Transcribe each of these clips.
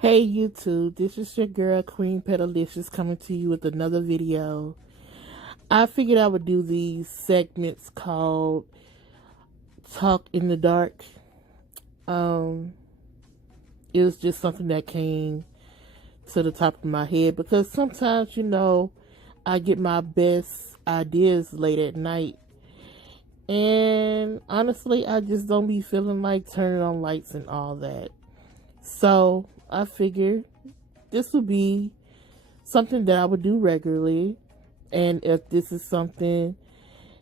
Hey YouTube, this is your girl Queen Petalicious coming to you with another video. I figured I would do these segments called Talk in the Dark. It was just something that came to the top of my head because sometimes, I get my best ideas late at night. And honestly, I just don't be feeling like turning on lights and all that. So I figured this would be something that I would do regularly. And if this is something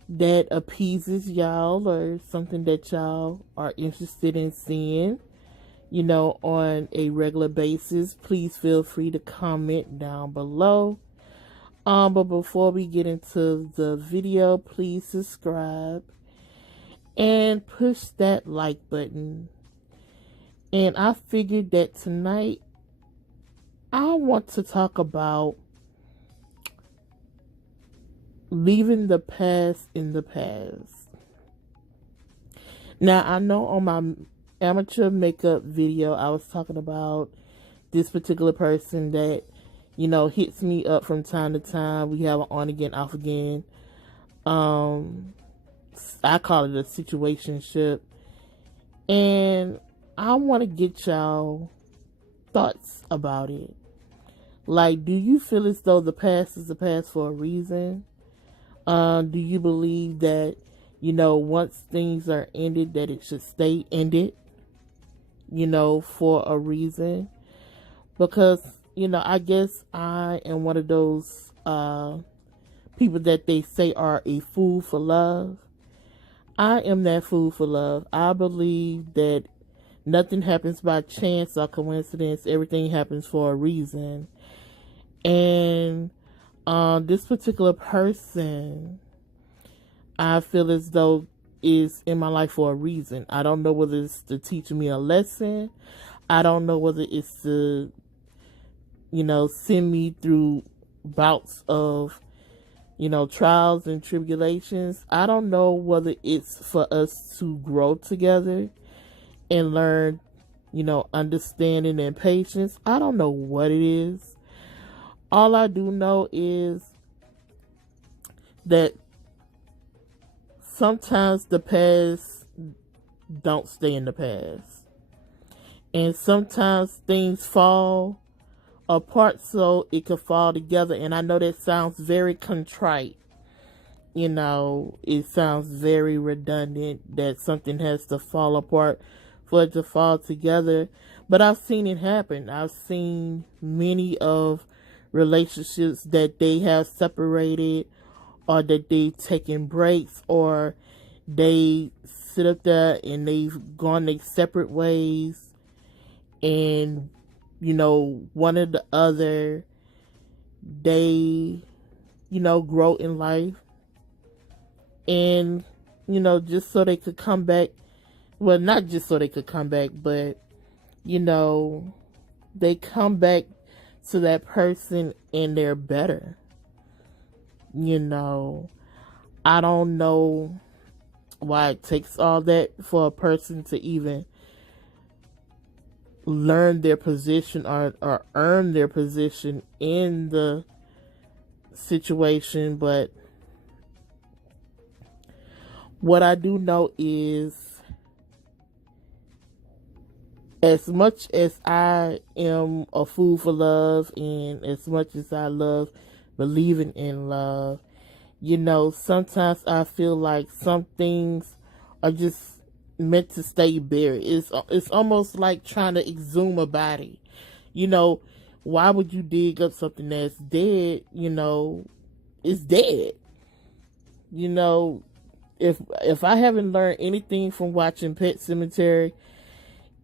that appeases y'all or something that y'all are interested in seeing, on a regular basis, please feel free to comment down below. But before we get into the video, please subscribe and push that like button. And I figured that tonight I want to talk about leaving the past in the past. Now, I know on my amateur makeup video, I was talking about this particular person that, hits me up from time to time. We have an on again, off again. I call it a situationship. And I want to get y'all thoughts about it. Like, do you feel as though the past is the past for a reason? Do you believe that, once things are ended, that it should stay ended, for a reason? Because, I guess I am one of those people that they say are a fool for love. I am that fool for love. I believe that nothing happens by chance or coincidence. Everything happens for a reason. And this particular person, I feel as though is in my life for a reason. I don't know whether it's to teach me a lesson. I don't know whether it's to, send me through bouts of, trials and tribulations. I don't know whether it's for us to grow together and learn, understanding and patience. I don't know what it is. All I do know is that sometimes the past don't stay in the past. And sometimes things fall apart so it could fall together. And I know that sounds very contrite. It sounds very redundant that something has to fall apart for it to fall together. But I've seen it happen. I've seen many of relationships that they have separated, or that they've taken breaks, or they sit up there and they've gone their separate ways, and one or the other, they grow in life, and just so they could come back. Well, not just so they could come back, but they come back to that person and they're better. I don't know why it takes all that for a person to even learn their position or earn their position in the situation. But what I do know is, as much as I am a fool for love, and as much as I love believing in love, sometimes I feel like some things are just meant to stay buried. It's almost like trying to exhume a body. Why would you dig up something that's dead? It's dead. If I haven't learned anything from watching Pet Sematary,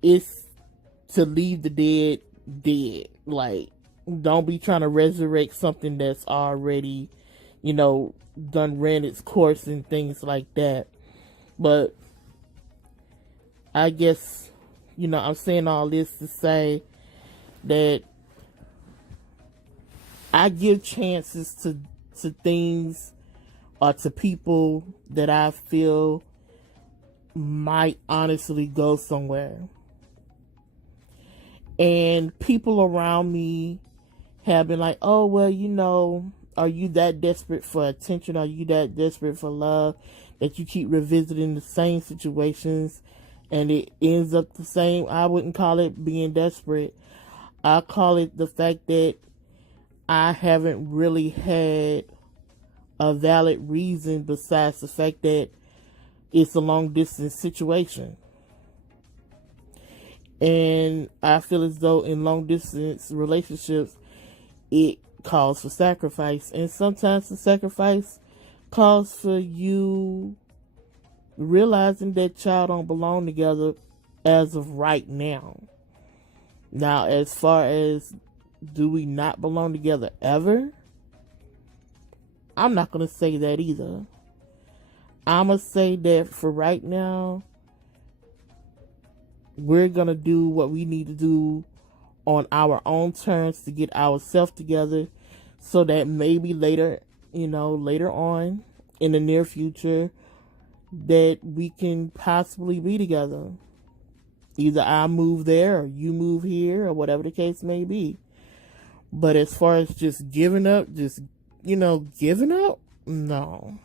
it's to leave the dead. Like, don't be trying to resurrect something that's already, done ran its course and things like that. But I guess, I'm saying all this to say that I give chances to things or to people that I feel might honestly go somewhere. And people around me have been like, oh, well, are you that desperate for attention? Are you that desperate for love that you keep revisiting the same situations and it ends up the same? I wouldn't call it being desperate. I call it the fact that I haven't really had a valid reason besides the fact that it's a long distance situation. And I feel as though in long distance relationships, it calls for sacrifice. And sometimes the sacrifice calls for you realizing that y'all don't belong together as of right now. Now, as far as do we not belong together ever? I'm not going to say that either. I'm going to say that for right now, we're going to do what we need to do on our own terms to get ourselves together so that maybe later on in the near future that we can possibly be together. Either I move there or you move here or whatever the case may be. But as far as just giving up, no.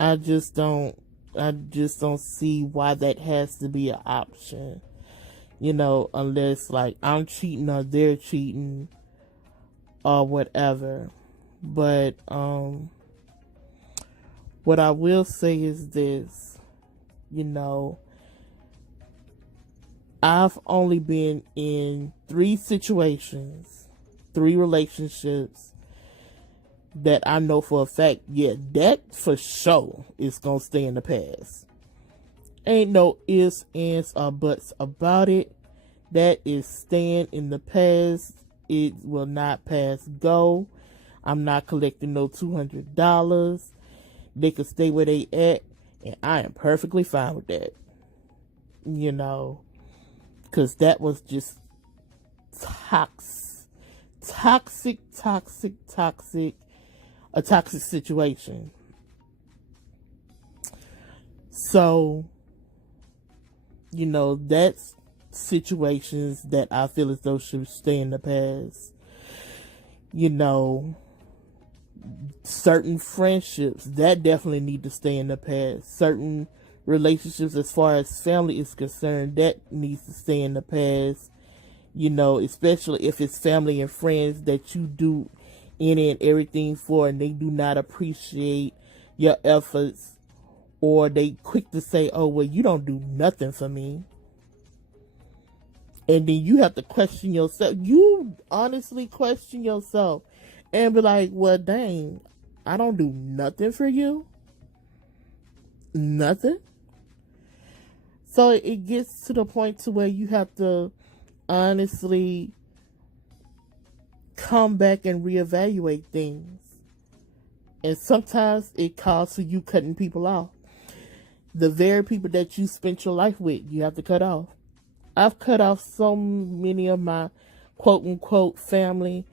I just don't see why that has to be an option. Unless like I'm cheating or they're cheating or whatever. But what I will say is this, I've only been in 3 situations, 3 relationships that I know for a fact, yeah, that for sure is gonna stay in the past. Ain't no ifs, ands, or buts about it. That is staying in the past. It will not pass go. I'm not collecting no $200. They could stay where they at, and I am perfectly fine with that. Because that was just a toxic situation. So, that's situations that I feel as though should stay in the past. Certain friendships that definitely need to stay in the past. Certain relationships as far as family is concerned, that needs to stay in the past. Especially if it's family and friends that you do any and everything for and they do not appreciate your efforts, or they quick to say, oh, well, you don't do nothing for me. And then you have to question yourself. You honestly question yourself and be like, well, dang, I don't do nothing for you. Nothing. So it gets to the point to where you have to honestly come back and reevaluate things. And sometimes it calls for you cutting people off. The very people that you spent your life with, you have to cut off. I've cut off so many of my quote unquote family,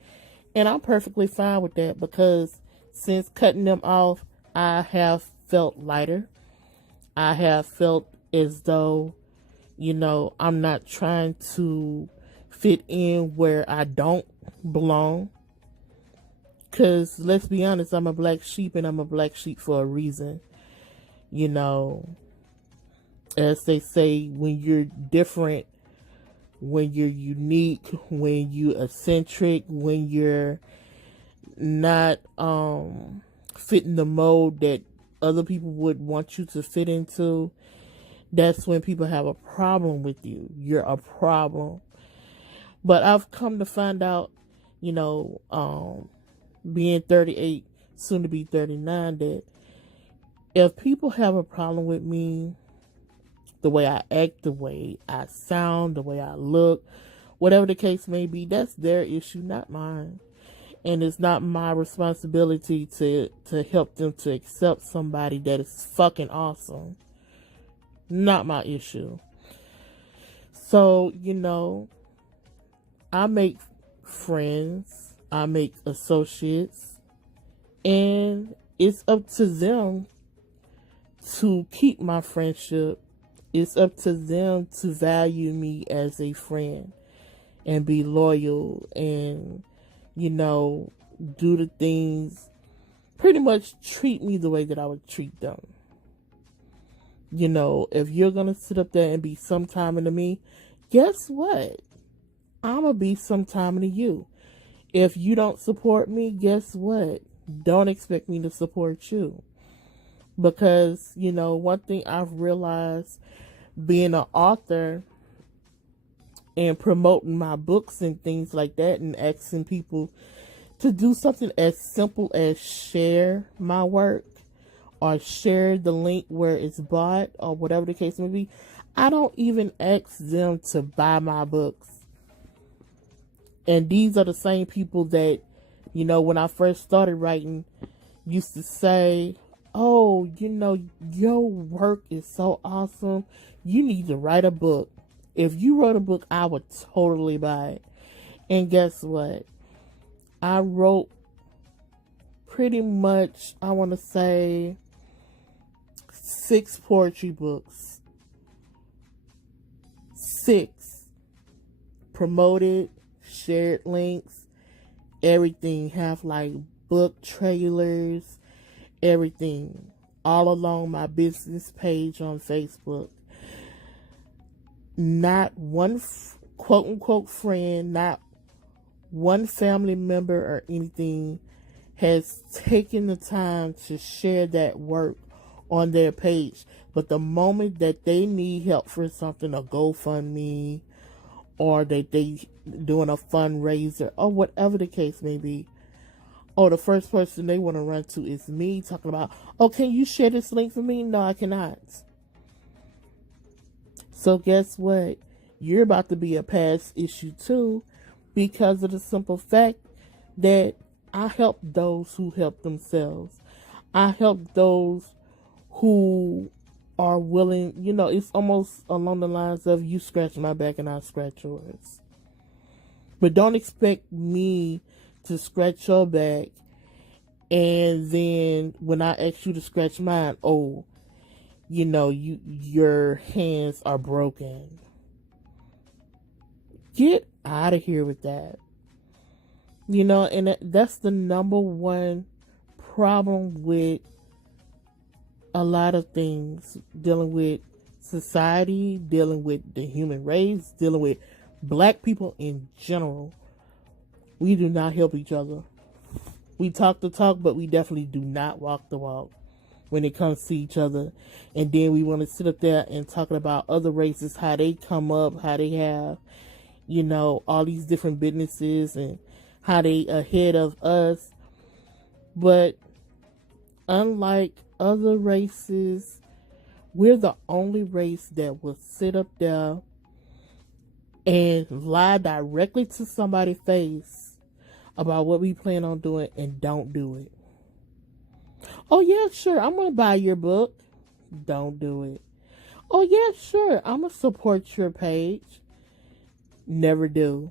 and I'm perfectly fine with that because since cutting them off, I have felt lighter. I have felt as though, I'm not trying to fit in where I don't belong. Because let's be honest, I'm a black sheep and I'm a black sheep for a reason. As they say, when you're different, when you're unique, when you're eccentric, when you're not fitting the mold that other people would want you to fit into, that's when people have a problem with you. You're a problem. But I've come to find out, being 38, soon to be 39, that if people have a problem with me, the way I act, the way I sound, the way I look, whatever the case may be, that's their issue, not mine. And it's not my responsibility to help them to accept somebody that is fucking awesome. Not my issue. So, I make friends, I make associates, and it's up to them to keep my friendship. It's up to them to value me as a friend. and be loyal and, you know, do the things, pretty much treat me the way that I would treat them. You know, if you're going to sit up there and be sometiming to me, guess what? I'm going to be sometiming to you. If you don't support me, guess what? Don't expect me to support you. Because, you know, one thing I've realized being an author and promoting my books and things like that and asking people to do something as simple as share my work or share the link where it's bought or whatever the case may be. I don't even ask them to buy my books. And these are the same people that, you know, when I first started writing, used to say, oh, you know, your work is so awesome. You need to write a book. If you wrote a book, I would totally buy it. And guess what? I wrote pretty much, I want to say, 6 poetry books. 6. Promoted, shared links, everything. Have like book trailers, everything. All along my business page on Facebook. Not one quote unquote friend, not one family member or anything has taken the time to share that work on their page. But the moment that they need help for something, a GoFundMe, or that they doing a fundraiser, or whatever the case may be, or the first person they want to run to is me, talking about, oh, can you share this link for me? No, I cannot. So guess what? You're about to be a past issue too, because of the simple fact that I help those who help themselves. I help those who are willing, you know, it's almost along the lines of you scratch my back and I scratch yours. But don't expect me to scratch your back and then when I ask you to scratch mine, oh, you know, your hands are broken. Get out of here with that. You know, and that's the number one problem with a lot of things, dealing with society, dealing with the human race, dealing with black people in general. We do not help each other. We talk the talk, but we definitely do not walk the walk when it comes to each other. And then we want to sit up there and talking about other races, how they come up, how they have, you know, all these different businesses and how they ahead of us. But unlike other races, we're the only race that will sit up there and lie directly to somebody's face about what we plan on doing and don't do it. Oh yeah, sure, I'm gonna buy your book. Don't do it. Oh yeah, sure, I'm gonna support your page. Never do.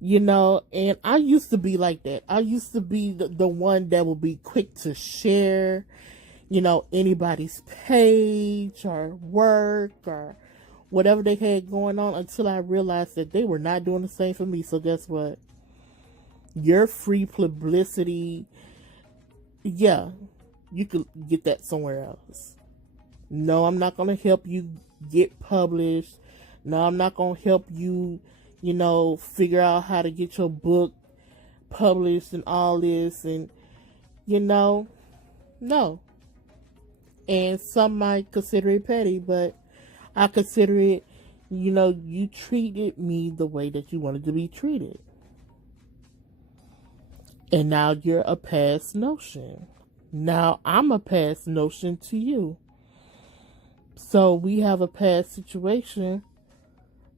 You know, and I used to be like that. I used to be the one that would be quick to share, you know, anybody's page or work or whatever they had going on, until I realized that they were not doing the same for me. So guess what? Your free publicity, yeah, you could get that somewhere else. No, I'm not going to help you get published. No, I'm not going to help you, you know, figure out how to get your book published and all this. And, you know, no. And some might consider it petty, but I consider it, you know, you treated me the way that you wanted to be treated. And now you're a past notion. Now I'm a past notion to you. So we have a past situation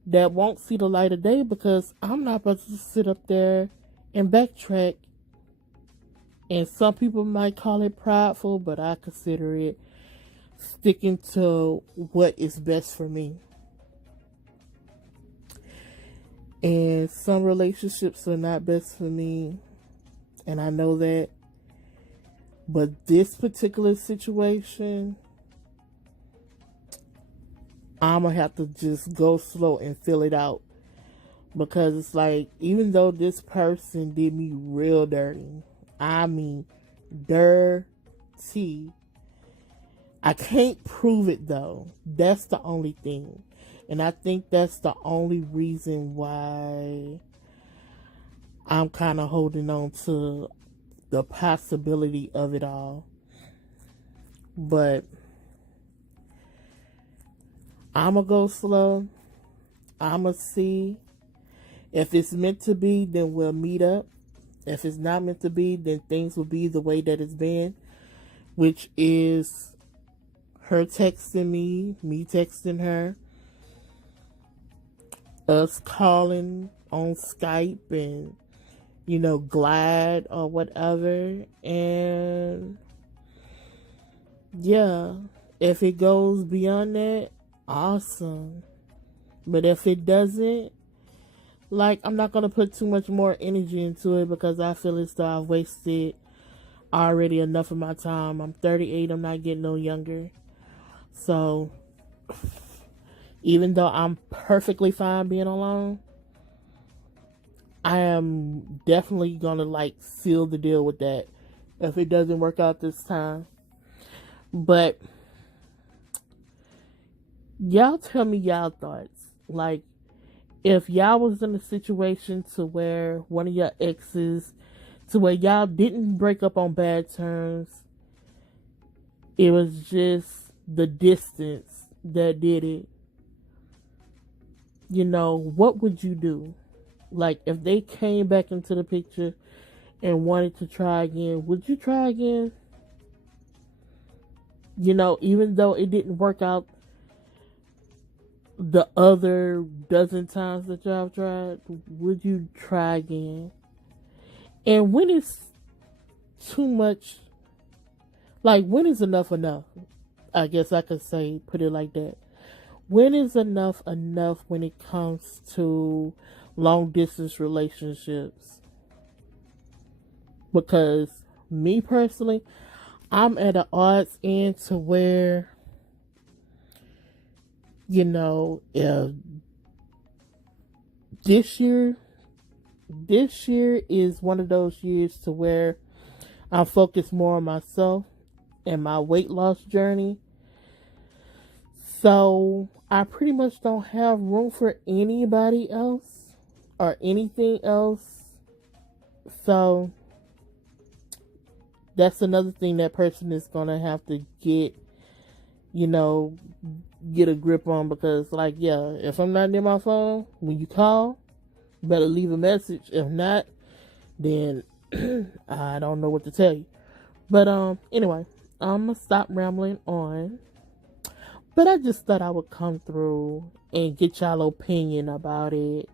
that won't see the light of day, because I'm not about to sit up there and backtrack. And some people might call it prideful, but I consider it sticking to what is best for me. And some relationships are not best for me, and I know that. But this particular situation, I'm going to have to just go slow and fill it out. Because it's like, even though this person did me real dirty, I mean dirty, I can't prove it though. That's the only thing. And I think that's the only reason why I'm kind of holding on to the possibility of it all. But I'm going to go slow. I'm going to see. If it's meant to be, then we'll meet up. If it's not meant to be, then things will be the way that it's been, which is her texting me texting her, us calling on Skype and, Glide or whatever. And yeah, if it goes beyond that, awesome. But if it doesn't, I'm not going to put too much more energy into it, because I feel as though I've wasted already enough of my time. I'm 38. I'm not getting no younger. So, even though I'm perfectly fine being alone, I am definitely going to, seal the deal with that if it doesn't work out this time. But, y'all tell me y'all thoughts. If y'all was in a situation to where one of your exes, to where y'all didn't break up on bad terms, it was just the distance that did it, what would you do? If they came back into the picture and wanted to try again, would you try again? Even though it didn't work out the other dozen times that y'all tried, would you try again? And when is too much, when is enough? I guess I could say, put it like that. When is enough when it comes to long distance relationships? Because me personally, I'm at an odds end to where, if this year is one of those years to where I focus more on myself and my weight loss journey. So I pretty much don't have room for anybody else or anything else. So that's another thing that person is going to have to get a grip on, because if I'm not near my phone when you call, better leave a message. If not, then I don't know what to tell you. But anyway, I'm gonna stop rambling on. But I just thought I would come through and get y'all opinion about it,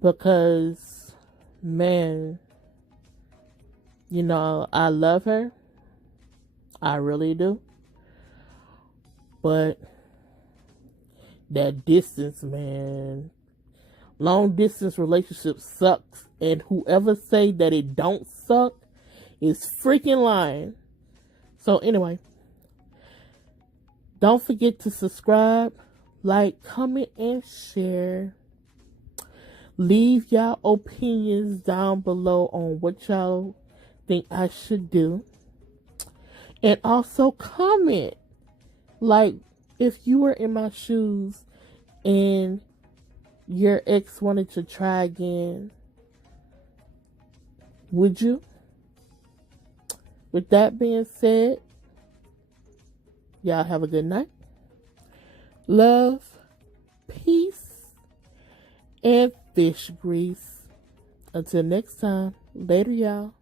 because man, I love her. I really do. But that distance, man, long distance relationship sucks. And whoever say that it don't suck is freaking lying. So anyway, don't forget to subscribe, comment, and share. Leave y'all opinions down below on what y'all think I should do. And also comment. If you were in my shoes and your ex wanted to try again, would you? With that being said, y'all have a good night. Love, peace, and fish grease. Until next time, later, y'all.